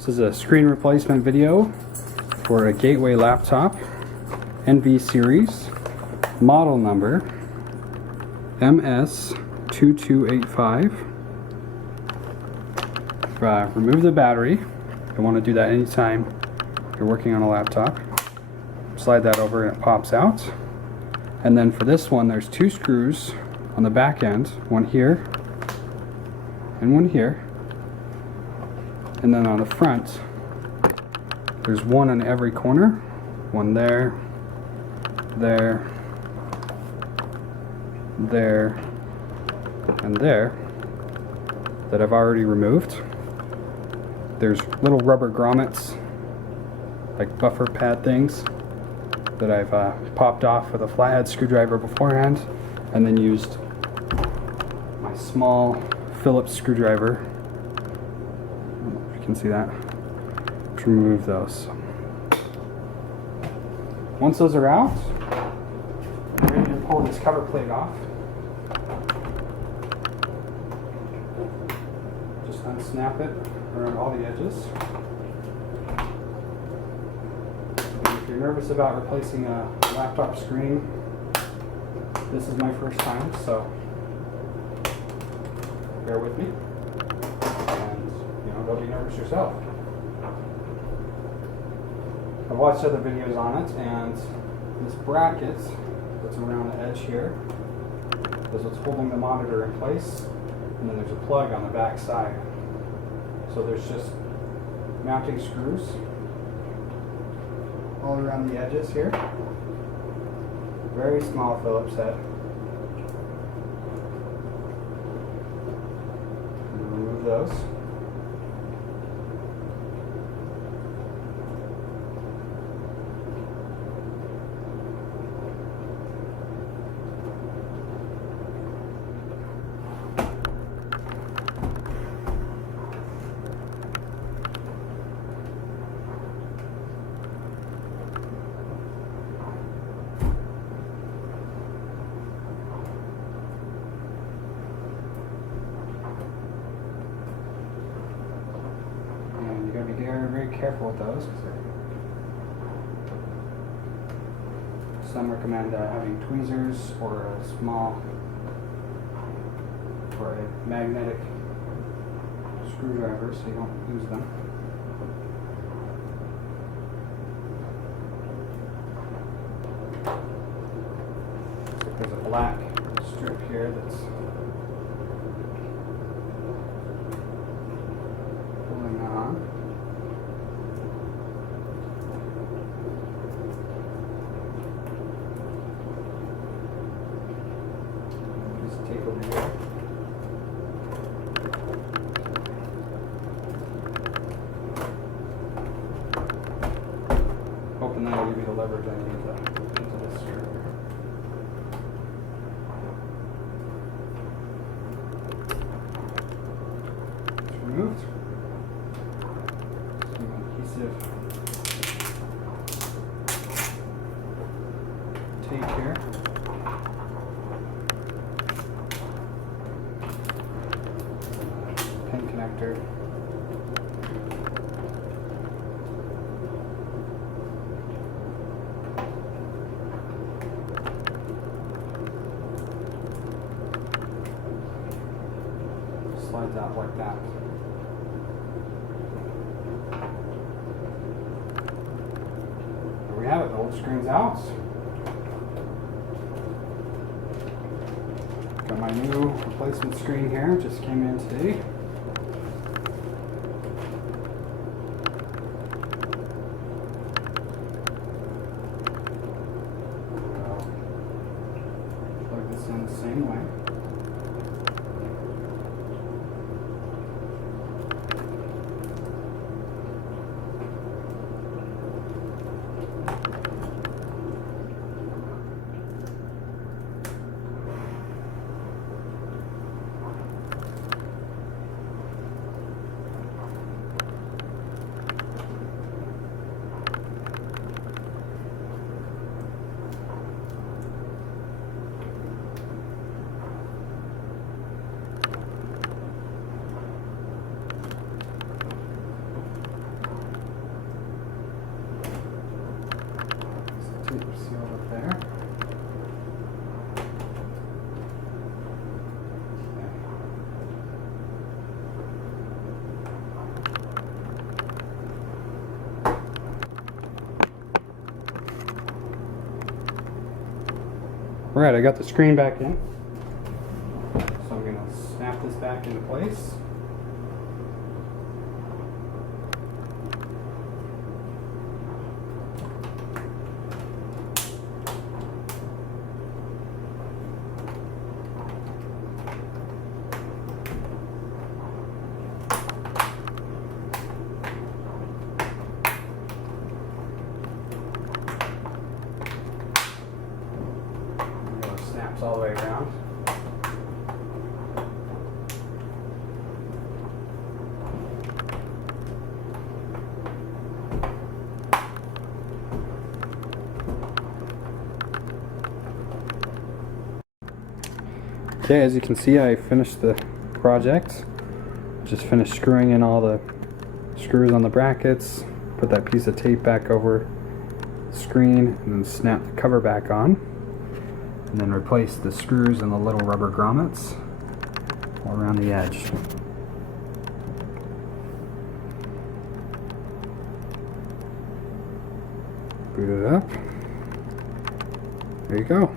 This is a screen replacement video for a Gateway laptop, NV series, model number MS2285. Remove the battery. You want to do that anytime you're working on a laptop. Slide that over and it pops out. And then for this one, there's two screws on the back end, one here and one here. And then on the front, there's one in every corner, one there, there, there, and there, that I've already removed. There's little rubber grommets, like buffer pad things, that I've popped off with a flathead screwdriver beforehand, and then used my small Phillips screwdriver, I don't know if you can see that, to remove those. Once those are out, I'm ready to pull this cover plate off. Just unsnap it around all the edges. If you're nervous about replacing a laptop screen, this is my first time, so bear with me, and don't be nervous yourself. I've watched other videos on it, and this bracket that's around the edge here is what's holding the monitor in place, and then there's a plug on the back side. So there's just mounting screws all around the edges here. Very small Phillips head. Remove those. You gotta be very careful with those. Some recommend having tweezers or a small or a magnetic screwdriver so you don't lose them. Looks like there's a black strip here that's pulling that on. Take over here. Hoping that'll give me the leverage I need into this screw. It's removed. Some adhesive tape here. Pin connector. Slides out like that. There we have it, the old screen's out. Got my new replacement screen here, just came in today. Plug this in the same way. Alright, I got the screen back in. So I'm going to snap this back into place. Snaps all the way around. Okay, as you can see, I finished the project. Just finished screwing in all the screws on the brackets, put that piece of tape back over the screen, and then snap the cover back on. And then replace the screws and the little rubber grommets all around the edge. Boot it up. There you go.